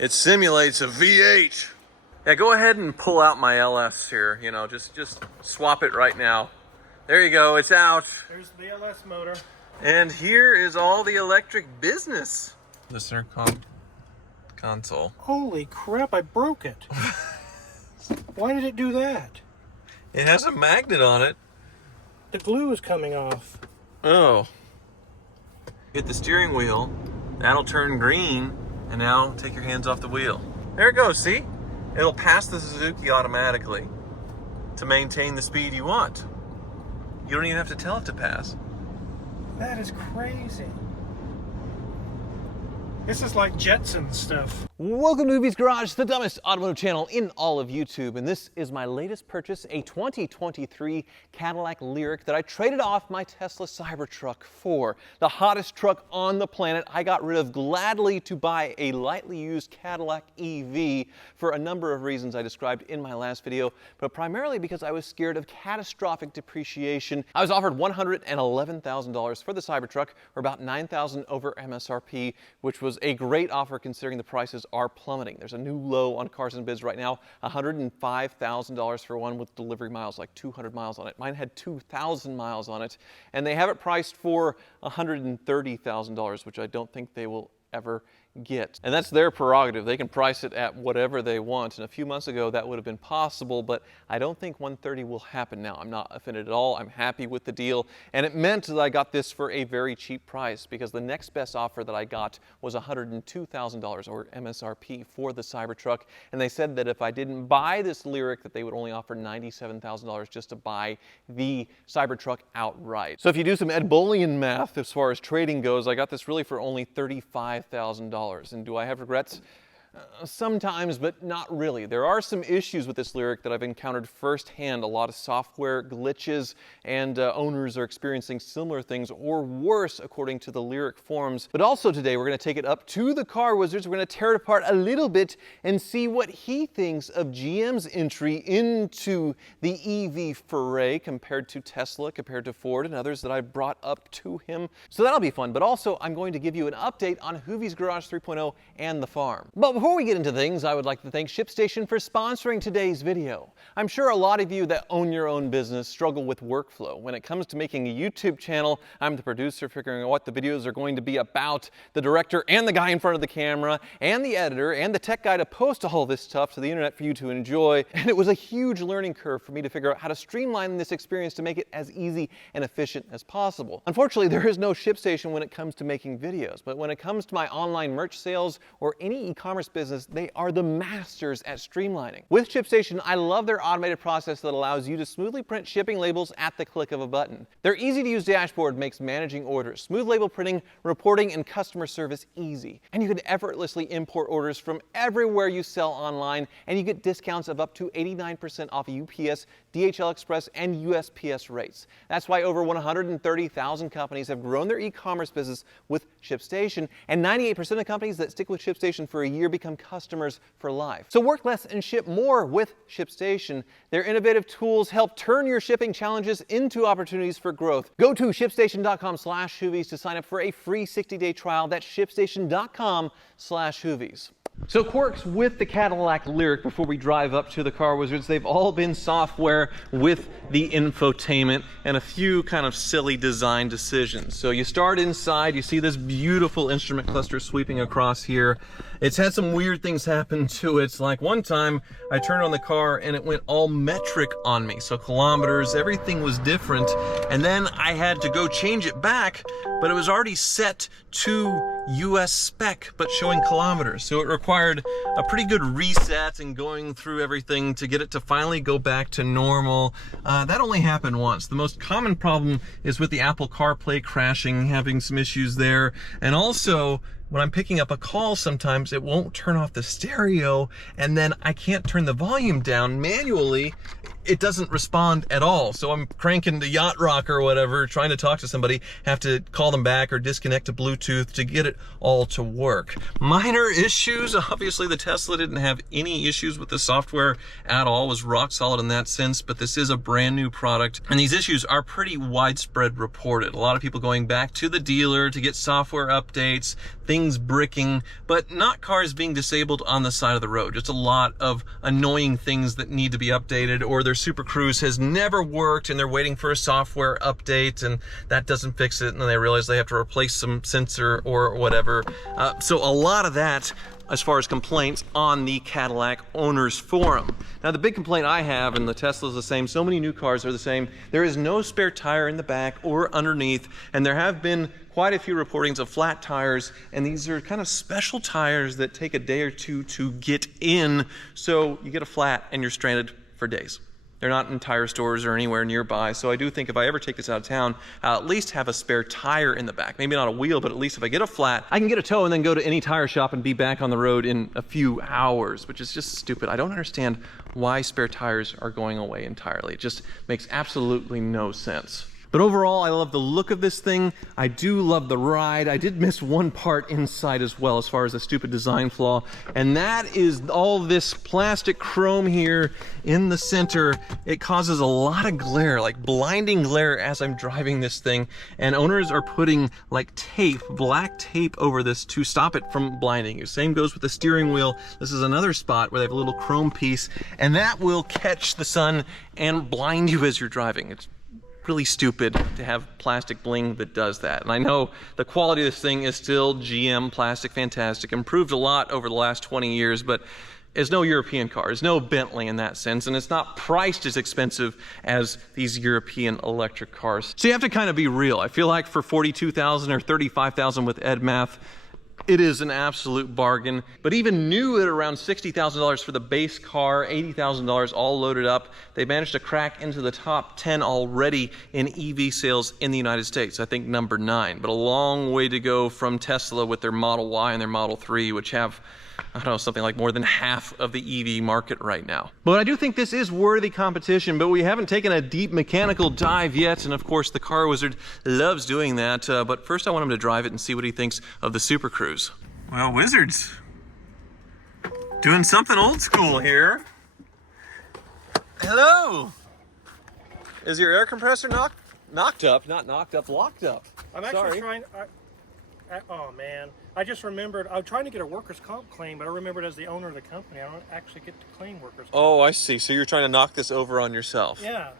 It simulates a V8. Yeah, go ahead and pull out my LS here. You know, just swap it right now. There you go, it's out. There's the LS motor. And here is all the electric business. This is our console. Holy crap, I broke it. Why did it do that? It has a magnet on it. The glue is coming off. Oh. Hit the steering wheel, that'll turn green, and now take your hands off the wheel. There it goes, see? It'll pass the Suzuki automatically to maintain the speed you want. You don't even have to tell it to pass. That is crazy. This is like Jetson stuff. Welcome to Movie's Garage, the dumbest automotive channel in all of YouTube. And this is my latest purchase, a 2023 Cadillac Lyriq that I traded off my Tesla Cybertruck for. The hottest truck on the planet I got rid of gladly to buy a lightly used Cadillac EV for a number of reasons I described in my last video, but primarily because I was scared of catastrophic depreciation. I was offered $111,000 for the Cybertruck, or about $9,000 over MSRP, which was a great offer considering the prices are plummeting. There's a new low on Cars and Bids right now, $105,000 for one with delivery miles, like 200 miles on it. Mine had 2,000 miles on it, and they have it priced for $130,000, which I don't think they will ever get. And that's their prerogative. They can price it at whatever they want. And a few months ago that would have been possible, but I don't think 130 will happen now. I'm not offended at all. I'm happy with the deal. And it meant that I got this for a very cheap price because the next best offer that I got was $102,000 or MSRP for the Cybertruck. And they said that if I didn't buy this Lyriq that they would only offer $97,000 just to buy the Cybertruck outright. So if you do some Ed Bolian math as far as trading goes, I got this really for only $35,000. And do I have regrets? Sometimes, but not really. There are some issues with this Lyriq that I've encountered firsthand. A lot of software glitches, and owners are experiencing similar things or worse, according to the Lyriq forums. But also today, we're going to take it up to the Car Wizards. We're going to tear it apart a little bit and see what he thinks of GM's entry into the EV foray compared to Tesla, compared to Ford, and others that I brought up to him. So that'll be fun. But also, I'm going to give you an update on Hoovie's Garage 3.0 and the farm. But before we get into things, I would like to thank ShipStation for sponsoring today's video. I'm sure a lot of you that own your own business struggle with workflow. When it comes to making a YouTube channel, I'm the producer figuring out what the videos are going to be about, the director and the guy in front of the camera, and the editor and the tech guy to post all this stuff to the internet for you to enjoy. And it was a huge learning curve for me to figure out how to streamline this experience to make it as easy and efficient as possible. Unfortunately, there is no ShipStation when it comes to making videos, but when it comes to my online merch sales or any e-commerce business, they are the masters at streamlining. With ShipStation, I love their automated process that allows you to smoothly print shipping labels at the click of a button. Their easy-to-use dashboard makes managing orders, smooth label printing, reporting, and customer service easy. And you can effortlessly import orders from everywhere you sell online, and you get discounts of up to 89% off UPS, DHL Express, and USPS rates. That's why over 130,000 companies have grown their e-commerce business with ShipStation, and 98% of companies that stick with ShipStation for a year become customers for life. So work less and ship more with ShipStation. Their innovative tools help turn your shipping challenges into opportunities for growth. Go to shipstation.com/Hoovies to sign up for a free 60-day trial. That's shipstation.com/Hoovies. So quirks with the Cadillac Lyriq before we drive up to the Car Wizards. They've all been software with the infotainment and a few kind of silly design decisions. So you start inside, you see this beautiful instrument cluster sweeping across here. It's had some weird things happen to it. Like one time I turned on the car and it went all metric on me. So kilometers, everything was different. And then I had to go change it back, but it was already set to US spec, but showing kilometers. So it required a pretty good reset and going through everything to get it to finally go back to normal. That only happened once. The most common problem is with the Apple CarPlay crashing, having some issues there. And also, when I'm picking up a call, sometimes it won't turn off the stereo, and then I can't turn the volume down manually it doesn't respond at all. So I'm cranking the yacht rock or whatever, trying to talk to somebody, have to call them back or disconnect to Bluetooth to get it all to work. Minor issues. Obviously the Tesla didn't have any issues with the software at all, was rock solid in that sense, but this is a brand new product and these issues are pretty widespread reported. A lot of people going back to the dealer to get software updates, things bricking, but not cars being disabled on the side of the road. Just a lot of annoying things that need to be updated, or their Super Cruise has never worked and they're waiting for a software update and that doesn't fix it, and then they realize they have to replace some sensor or whatever. So a lot of that as far as complaints on the Cadillac owners forum. Now the big complaint I have, and the Tesla's the same, so many new cars are the same, there is no spare tire in the back or underneath, and there have been quite a few reportings of flat tires, and these are kind of special tires that take a day or two to get in, so you get a flat and you're stranded for days. They're not in tire stores or anywhere nearby, so I do think if I ever take this out of town, I'll at least have a spare tire in the back. Maybe not a wheel, but at least if I get a flat, I can get a tow and then go to any tire shop and be back on the road in a few hours, which is just stupid. I don't understand why spare tires are going away entirely. It just makes absolutely no sense. But overall, I love the look of this thing. I do love the ride. I did miss one part inside as well as far as a stupid design flaw, and that is all this plastic chrome here in the center. It causes a lot of glare, like blinding glare as I'm driving this thing, and owners are putting like tape, black tape over this to stop it from blinding you. Same goes with the steering wheel. This is another spot where they have a little chrome piece, and that will catch the sun and blind you as you're driving. It's really stupid to have plastic bling that does that. And I know the quality of this thing is still GM plastic, fantastic, improved a lot over the last 20 years, but it's no European car. It's no Bentley in that sense, and it's not priced as expensive as these European electric cars. So you have to kind of be real. I feel like for $42,000 or $35,000 with EdMath, it is an absolute bargain, but even new at around $60,000 for the base car, $80,000 all loaded up, they managed to crack into the top 10 already in EV sales in the United States. I think number 9, but a long way to go from Tesla with their Model Y and their Model 3, which have, I don't know, something like more than half of the EV market right now. But I do think this is worthy competition, but we haven't taken a deep mechanical dive yet, and of course the car wizard loves doing that, but first I want him to drive it and see what he thinks of the Super Cruise. Well, wizards, doing something old school here. Hello! Is your air compressor knocked up? Not knocked up, locked up. I'm actually trying. Oh man, I just remembered. I'm trying to get a workers' comp claim, but I remembered as the owner of the company, I don't actually get to claim workers' comp. Oh, I see. So you're trying to knock this over on yourself. Yeah.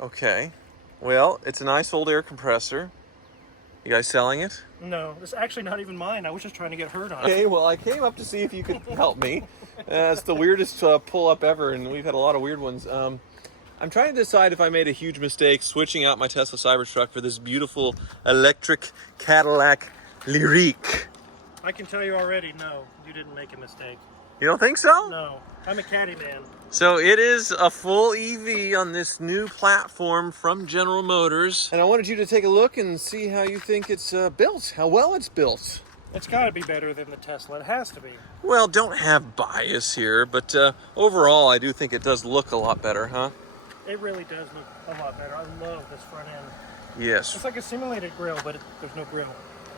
Okay. Well, it's a nice old air compressor. You guys selling it? No, it's actually not even mine. I was just trying to get hurt on it. Okay, well, I came up to see if you could help me. It's the weirdest pull-up ever, and we've had a lot of weird ones. I'm trying to decide if I made a huge mistake switching out my Tesla Cybertruck for this beautiful electric Cadillac Lyriq. I can tell you already, no, you didn't make a mistake. You don't think so? No, I'm a caddy man. So it is a full EV on this new platform from General Motors. And I wanted you to take a look and see how you think it's built, how well it's built. It's got to be better than the Tesla. It has to be. Well, don't have bias here, but overall, I do think it does look a lot better, huh? It really does look a lot better. I love this front end. Yes. It's like a simulated grill, but there's no grill.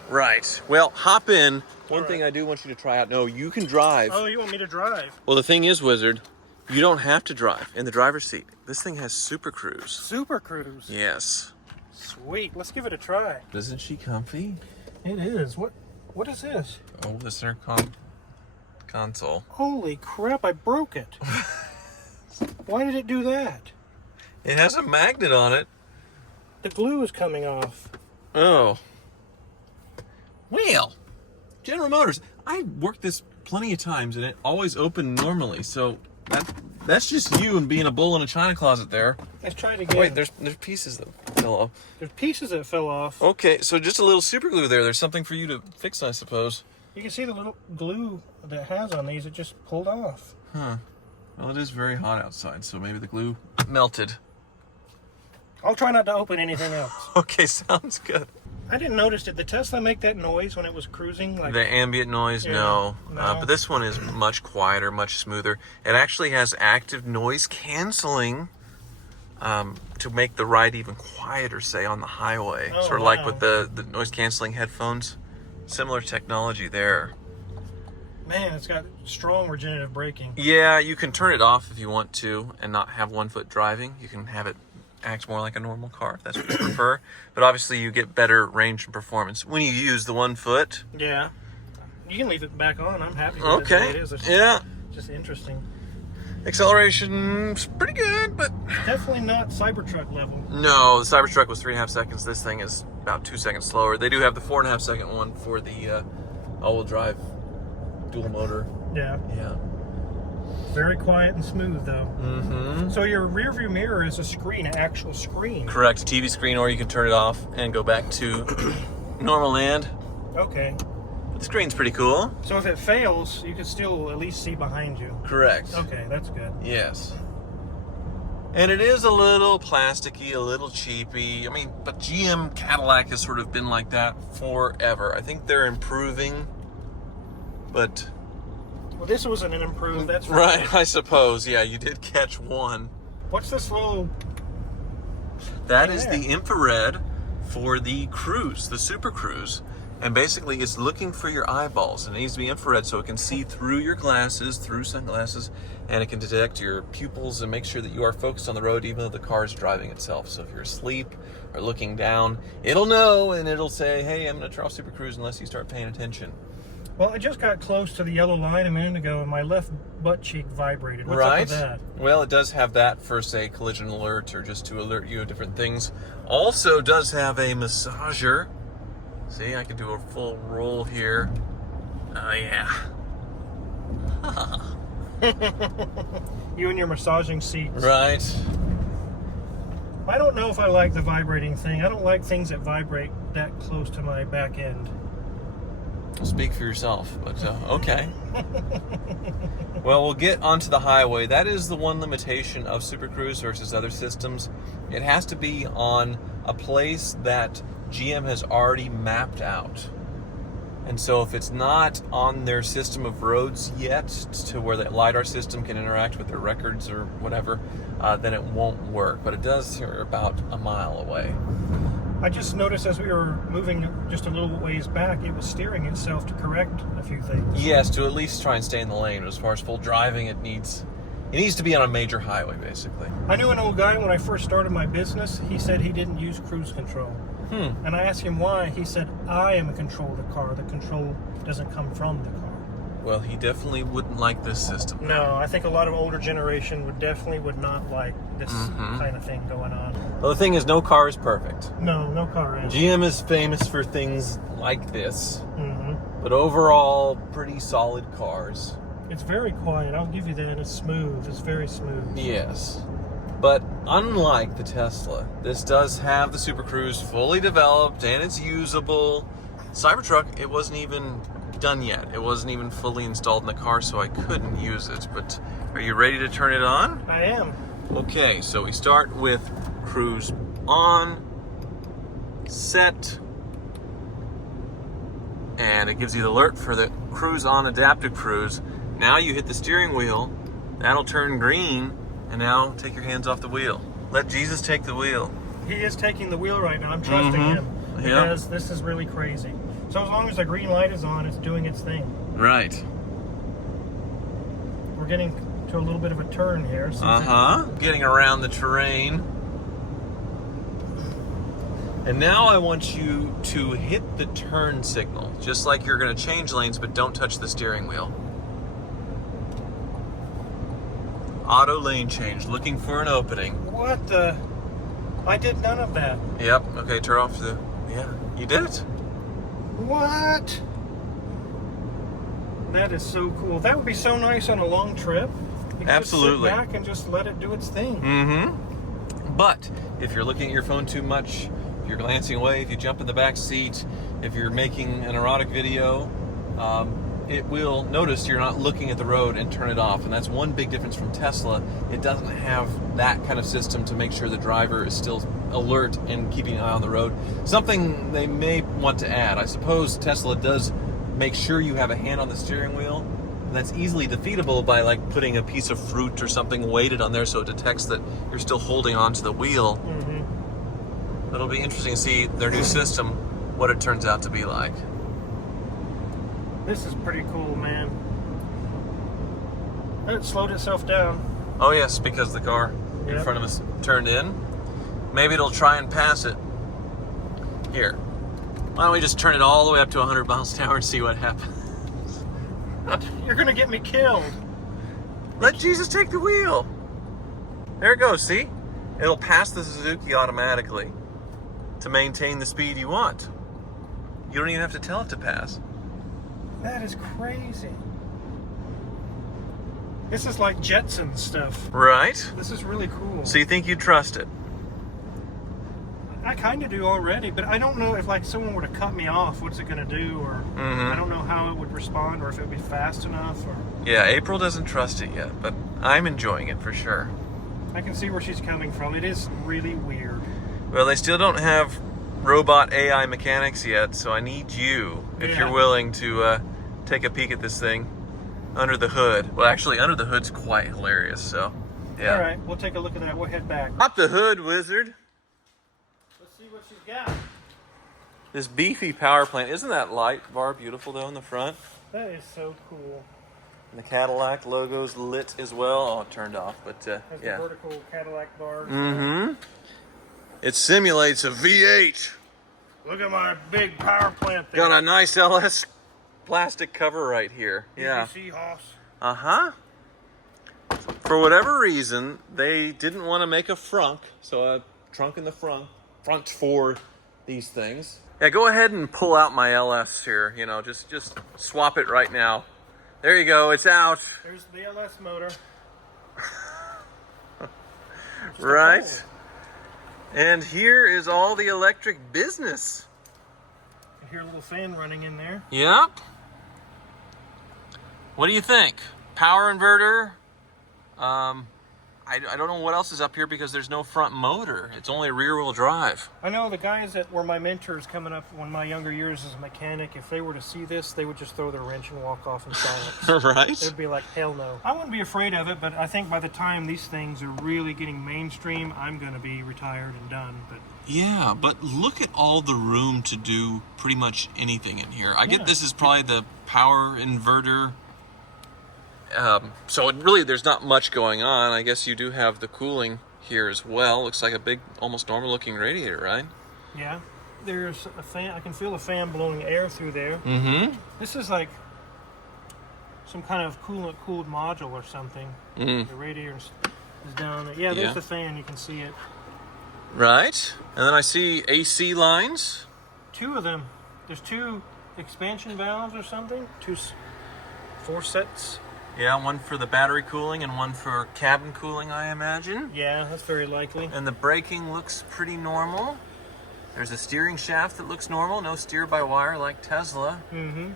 Right. Well, hop in. One thing I do want you to try out. No, you can drive. Oh, you want me to drive? Well, the thing is, Wizard, you don't have to drive in the driver's seat. This thing has Super Cruise. Super Cruise? Yes. Sweet. Let's give it a try. Isn't she comfy? It is. What is this? Oh, the center console. Holy crap, I broke it. Why did it do that? It has a magnet on it. The glue is coming off. Oh. Well, General Motors, I worked this plenty of times and it always opened normally, so that's just you and being a bull in a china closet there. Let's try it again. Wait, there's pieces that fell off. There's pieces that fell off. Okay, so just a little super glue there. There's something for you to fix, I suppose. You can see the little glue that it has on these, it just pulled off. Huh. Well, it is very hot outside, so maybe the glue melted. I'll try not to open anything else. Okay, sounds good. I didn't notice, did the Tesla make that noise when it was cruising? Like the ambient noise, yeah, no. no. But this one is much quieter, much smoother. It actually has active noise canceling. to make the ride even quieter, say, on the highway. Oh, sort of like wow. with the noise-canceling headphones. Similar technology there. Man, it's got strong regenerative braking. Yeah, you can turn it off if you want to and not have one foot driving. You can have it act more like a normal car if that's what you prefer. But obviously you get better range and performance when you use the 1 foot. Yeah. You can leave it back on. I'm happy with Okay. it the way it is. It's Yeah. just interesting. Acceleration's pretty good, but Definitely not Cybertruck level. no, the Cybertruck was 3.5 seconds. This thing is about 2 seconds slower. They do have the 4.5 second one for the all-wheel drive dual motor. Yeah. Yeah. Very quiet and smooth, though. Mm-hmm. So your rear view mirror is a screen, an actual screen. Correct. TV screen, or you can turn it off and go back to normal land. Okay. The screen's pretty cool. So if it fails, you can still at least see behind you. Correct. Okay, that's good. Yes. And it is a little plasticky, a little cheapy. I mean, but GM Cadillac has sort of been like that forever. I think they're improving, but... Well, this wasn't an improved, that's Right, I suppose. Yeah, you did catch one. What's this little... That is Yeah. the infrared for the Cruise, the Super Cruise. And basically it's looking for your eyeballs. And it needs to be infrared so it can see through your glasses, through sunglasses, and it can detect your pupils and make sure that you are focused on the road even though the car is driving itself. So if you're asleep or looking down, it'll know and it'll say, hey, I'm going to turn off Super Cruise unless you start paying attention. Well, I just got close to the yellow line a minute ago and my left butt cheek vibrated. What's up with that? Well, it does have that for, say, collision alert or just to alert you of different things. Also does have a massager. See, I can do a full roll here. Oh, yeah. You and your massaging seats. Right. I don't know if I like the vibrating thing. I don't like things that vibrate that close to my back end. Speak for yourself, but okay. Well, we'll get onto the highway. That is the one limitation of Super Cruise versus other systems. It has to be on a place that GM has already mapped out. And so if it's not on their system of roads yet, to where the LiDAR system can interact with their records or whatever, then it won't work. But it does here about a mile away. I just noticed as we were moving just a little ways back, it was steering itself to correct a few things. Yes, to at least try and stay in the lane. But as far as full driving, it needs to be on a major highway, basically. I knew an old guy when I first started my business. He said he didn't use cruise control. And I asked him why. He said, I am in control of the car. The control doesn't come from the car. Well, he definitely wouldn't like this system. No, I think a lot of older generation would not like this kind of thing going on. Well, the thing is, no car is perfect. No car is. GM is famous for things like this, but overall, pretty solid cars. It's very quiet. I'll give you that. It's smooth. It's very smooth. Yes. But unlike the Tesla, this does have the Super Cruise fully developed and it's usable. Cybertruck, it wasn't even done yet. It wasn't even fully installed in the car, so I couldn't use it. But are you ready to turn it on? I am. Okay, so we start with Cruise on, set, and it gives you the alert for the Cruise on adaptive cruise. Now you hit the steering wheel, that'll turn green, and now take your hands off the wheel. Let Jesus take the wheel. He is taking the wheel right now. I'm trusting him because this is really crazy. So as long as the green light is on, it's doing its thing. Right. We're getting to a little bit of a turn here. Getting around the terrain. And now I want you to hit the turn signal, just like you're going to change lanes, but don't touch the steering wheel. Auto lane change, looking for an opening. What the? I did none of that. Yep, okay, turn off the... Yeah, you did it. What? That is so cool. That would be so nice on a long trip. You could Absolutely. Just sit back and just let it do its thing. But if you're looking at your phone too much, if you're glancing away, if you jump in the back seat, if you're making an erotic video, it will notice you're not looking at the road and turn it off. And that's one big difference from Tesla. It doesn't have that kind of system to make sure the driver is still alert and keeping an eye on the road. Something they may want to add. I suppose Tesla does make sure you have a hand on the steering wheel, And that's easily defeatable by like putting a piece of fruit or something weighted on there so it detects that you're still holding onto the wheel. Mm-hmm. It'll be interesting to see their new system, what it turns out to be like. This is pretty cool, man. It slowed itself down. Oh yes, because the car in Yep. front of us turned in. Maybe it'll try and pass it. Here. Why don't we just turn it all the way up to 100 miles an hour and see what happens? You're gonna get me killed. Let Jesus take the wheel. There it goes, see? It'll pass the Suzuki automatically to maintain the speed you want. You don't even have to tell it to pass. That is crazy. This is like Jetson stuff. Right? This is really cool. So you think you'd trust it? I kind of do already, but I don't know if like someone were to cut me off, what's it going to do, or I don't know how it would respond, or if it would be fast enough. Or Yeah, April doesn't trust it yet, but I'm enjoying it for sure. I can see where she's coming from. It is really weird. Well, they still don't have robot AI mechanics yet, so I need you, if you're willing to take a peek at this thing under the hood. Well, actually, under the hood's quite hilarious, so yeah. All right, we'll take a look at that. We'll head back. Pop the hood, wizard. Let's see what she's got. This beefy power plant. Isn't that light bar beautiful, though, in the front? That is so cool. And the Cadillac logo's lit as well. Oh, it turned off, but Has yeah. the vertical Cadillac bars. Mm-hmm. It simulates a V8. Look at my big power plant there. Got a nice LS plastic cover right here. Yeah. BBC Hoss. Uh-huh. For whatever reason, they didn't want to make a frunk, so a trunk in the front for these things. Yeah, go ahead and pull out my LS here. You know, just swap it right now. There you go. It's out. There's the LS motor. Right. And here is all the electric business. I hear a little fan running in there. Yep. What do you think? Power inverter. I don't know what else is up here because there's no front motor. It's only rear-wheel drive. I know the guys that were my mentors coming up in my younger years as a mechanic, if they were to see this, they would just throw their wrench and walk off in silence. Right? They'd be like, hell no. I wouldn't be afraid of it, but I think by the time these things are really getting mainstream, I'm going to be retired and done. But Yeah, but look at all the room to do pretty much anything in here. I get this is probably the power inverter. So there's not much going on. I guess you do have the cooling here as well. Looks like a big, almost normal looking radiator, right? yeah, there's a fan. I can feel a fan blowing air through there. Mm-hmm. This is like some kind of cooled module or something. The radiator is down there. Yeah, there's the fan. You can see it. Right. And then I see AC lines. Two of them. There's two expansion valves or something. Four sets. Yeah, one for the battery cooling and one for cabin cooling, I imagine. Yeah, that's very likely. And the braking looks pretty normal. There's a steering shaft that looks normal, no steer-by-wire like Tesla. Mm-hmm.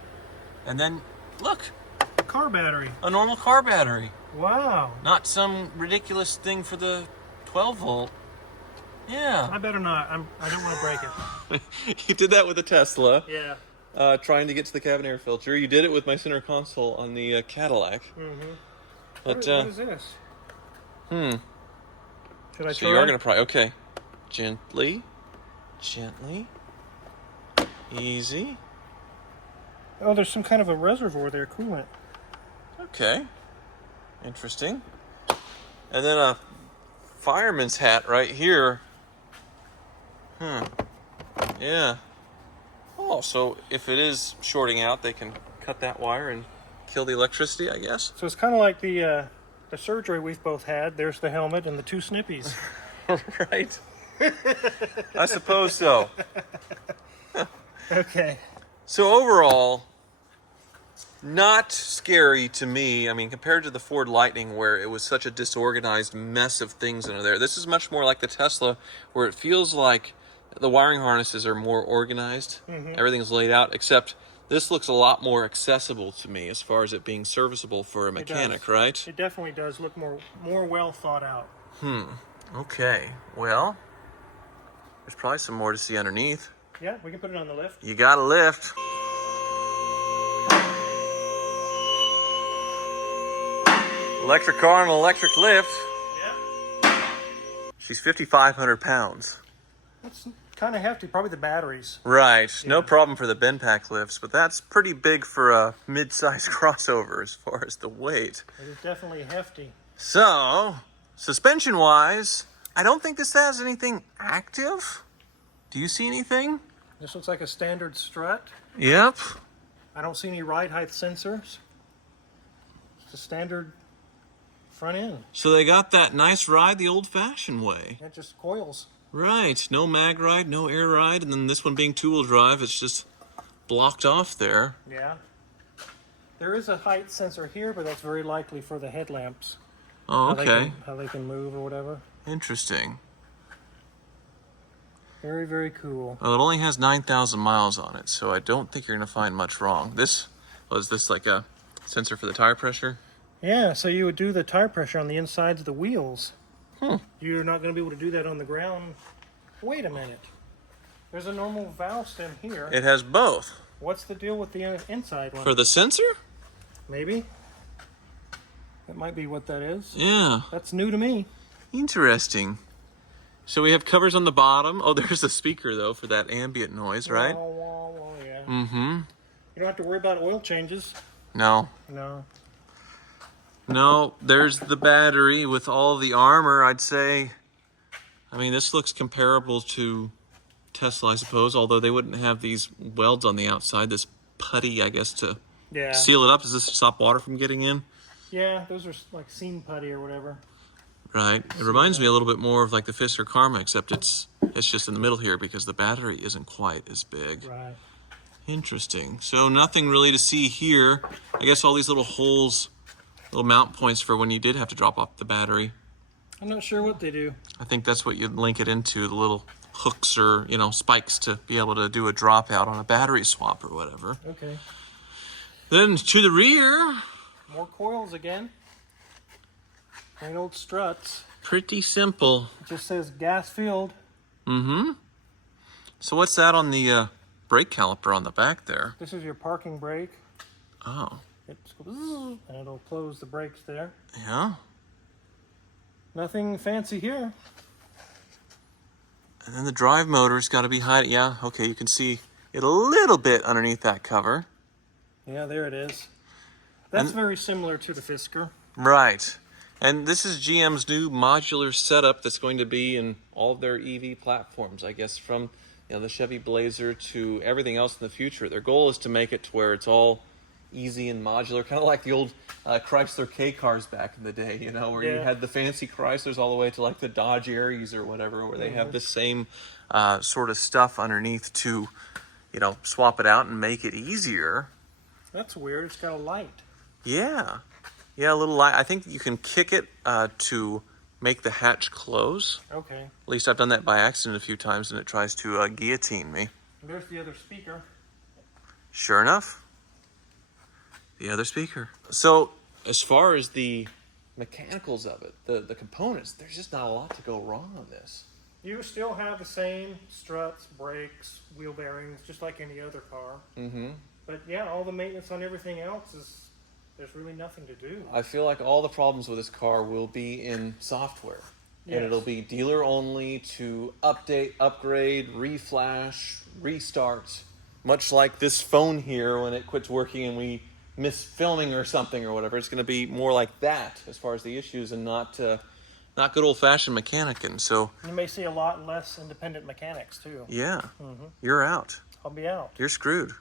And then, look, Car battery. a normal car battery. Wow. Not some ridiculous thing for the 12-volt. Yeah. I better not. I don't want to break it. You did that with the Tesla. Yeah. Trying to get to the cabin air filter. You did it with my center console on the Cadillac. Mm-hmm. But, What is this? Hmm. Should I So try? you are going to pry. Okay. Gently. Easy. Oh, there's some kind of a reservoir there, coolant. Okay. Interesting. And then a fireman's hat right here. Yeah. Oh, so if it is shorting out, they can cut that wire and kill the electricity, I guess. So it's kind of like the surgery we've both had. There's the helmet and the two snippies. Right. I suppose so. Okay. So overall, not scary to me. I mean, compared to the Ford Lightning, where it was such a disorganized mess of things under there, this is much more like the Tesla, where it feels like the wiring harnesses are more organized. Everything's laid out, except this looks a lot more accessible to me as far as it being serviceable for a mechanic, right? It definitely does look more well thought out. Okay, well, there's probably some more to see underneath. Yeah, we can put it on the lift. You got a lift. Electric car and an electric lift. Yeah. She's 5,500 pounds. That's kind of hefty. Probably the batteries. Right. No Yeah. problem for the bend pack lifts, but that's pretty big for a mid-sized crossover as far as the weight. It is definitely hefty. So, suspension-wise, I don't think this has anything active. Do you see anything? This looks like a standard strut. Yep. I don't see any ride height sensors. It's a standard front end. So they got that nice ride the old-fashioned way. It just coils. Right. No mag ride, no air ride, and then this one being two-wheel drive, it's just blocked off there. Yeah. There is a height sensor here, but that's very likely for the headlamps. Oh, okay. How they can move or whatever. Interesting. Very, very cool. Well, it only has 9,000 miles on it, so I don't think you're going to find much wrong. Is this like a sensor for the tire pressure? Yeah, so you would do the tire pressure on the insides of the wheels. You're not going to be able to do that on the ground. Wait a minute. There's a normal valve stem here. It has both. What's the deal with the inside one? For the sensor? Maybe. That might be what that is. Yeah. That's new to me. Interesting. So we have covers on the bottom. Oh, there's a speaker, though, for that ambient noise, right? Wah, wah, wah, yeah. Mm-hmm. You don't have to worry about oil changes. No. No. No, there's the battery with all the armor, I'd say. I mean, this looks comparable to Tesla, I suppose, although they wouldn't have these welds on the outside, this putty, I guess, to seal it up. Does this stop water from getting in? Yeah, those are like seam putty or whatever. Right. It reminds me a little bit more of like the Fisker Karma, except it's just in the middle here because the battery isn't quite as big. Right. Interesting. So nothing really to see here. I guess all these little holes, little mount points for when you did have to drop off the battery. I'm not sure what they do. I think that's what you'd link it into, the little hooks or, spikes to be able to do a dropout on a battery swap or whatever. Okay. Then to the rear. More coils again. Plain old struts. Pretty simple. It just says gas filled. Mm-hmm. So what's that on the brake caliper on the back there? This is your parking brake. Oh. It's and it'll close the brakes there. Yeah. Nothing fancy here. And then the drive motor's got to be high. Yeah, okay, you can see it a little bit underneath that cover. Yeah, there it is. That's very similar to the Fisker. Right. And this is GM's new modular setup that's going to be in all of their EV platforms, I guess, from the Chevy Blazer to everything else in the future. Their goal is to make it to where it's all easy and modular, kind of like the old Chrysler K cars back in the day, where you had the fancy Chryslers all the way to like the Dodge Aries or whatever, where they have the same sort of stuff underneath to, swap it out and make it easier. That's weird. It's got a light. Yeah. Yeah, a little light. I think you can kick it to make the hatch close. Okay. At least I've done that by accident a few times, and it tries to guillotine me. There's the other speaker. Sure enough. The other speaker. So, as far as the mechanicals of it, the components, there's just not a lot to go wrong on this. You still have the same struts, brakes, wheel bearings, just like any other car. Mm-hmm. But yeah, all the maintenance on everything else there's really nothing to do. I feel like all the problems with this car will be in software. Yes. And it'll be dealer only to update, upgrade, reflash, restart. Much like this phone here when it quits working and we miss filming or something or whatever. It's going to be more like that as far as the issues and not good old-fashioned mechanicking. So You may see a lot less independent mechanics too. yeah, you're out. I'll be out. You're screwed.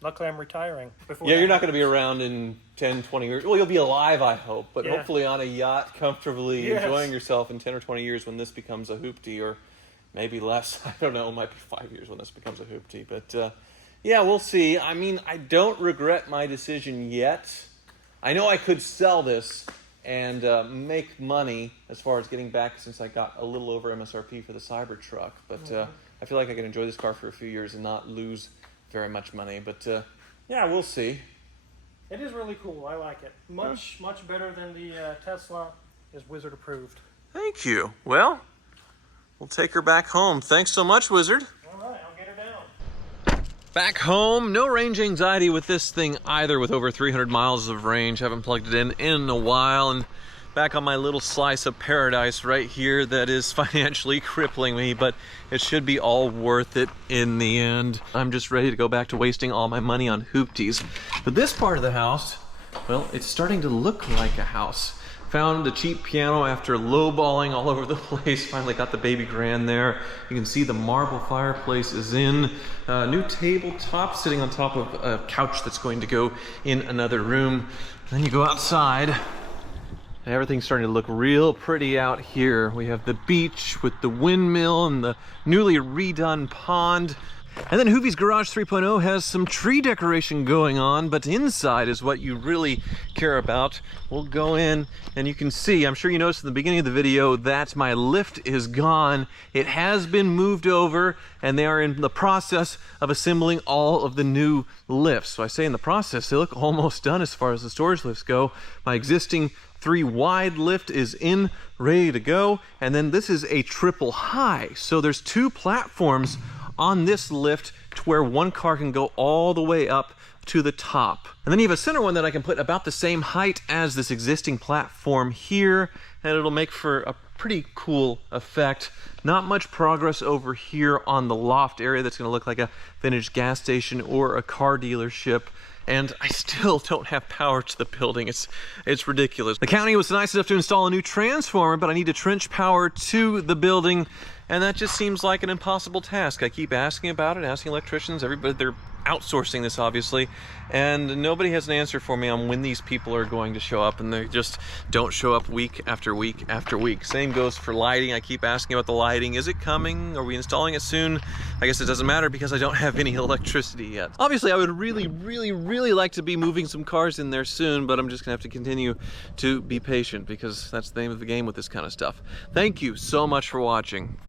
Luckily, I'm retiring. Yeah, you're not going to be around in 10, 20 years. Well, you'll be alive, I hope, but Yeah. hopefully on a yacht, comfortably Yes. enjoying yourself in 10 or 20 years when this becomes a hoopty, or maybe less. I don't know. It might be 5 years when this becomes a hoopty. But, yeah, we'll see. I mean, I don't regret my decision yet. I know I could sell this and make money as far as getting back, since I got a little over MSRP for the Cybertruck. But I feel like I can enjoy this car for a few years and not lose very much money. But, yeah, we'll see. It is really cool. I like it. Much better than the Tesla. Is Wizard approved. Thank you. Well, we'll take her back home. Thanks so much, Wizard. All right, I'll get her down. Back home, no range anxiety with this thing either, with over 300 miles of range. Haven't plugged it in a while, and back on my little slice of paradise right here that is financially crippling me, but it should be all worth it in the end. I'm just ready to go back to wasting all my money on hoopties. But this part of the house, well, it's starting to look like a house. Found a cheap piano after lowballing all over the place. Finally got the baby grand there. You can see the marble fireplace is in. New tabletop sitting on top of a couch that's going to go in another room. Then you go outside. Everything's starting to look real pretty out here. We have the beach with the windmill and the newly redone pond. And then Hoovie's Garage 3.0 has some tree decoration going on, but inside is what you really care about. We'll go in and you can see, I'm sure you noticed in the beginning of the video that my lift is gone. It has been moved over and they are in the process of assembling all of the new lifts. So I say in the process, they look almost done as far as the storage lifts go. My existing 3 wide lift is in, ready to go. And then this is a triple high. So there's 2 platforms on this lift to where one car can go all the way up to the top. And then you have a center one that I can put about the same height as this existing platform here, and it'll make for a pretty cool effect. Not much progress over here on the loft area that's gonna look like a vintage gas station or a car dealership. And I still don't have power to the building. It's ridiculous. The county was nice enough to install a new transformer, but I need to trench power to the building, and that just seems like an impossible task. I keep asking about it, asking electricians, everybody, they're outsourcing this obviously, and nobody has an answer for me on when these people are going to show up, and they just don't show up week after week after week. Same goes for lighting. I keep asking about the lighting. Is it coming? Are we installing it soon? I guess it doesn't matter because I don't have any electricity yet. Obviously, I would really like to be moving some cars in there soon, but I'm just gonna have to continue to be patient because that's the name of the game with this kind of stuff. Thank you so much for watching.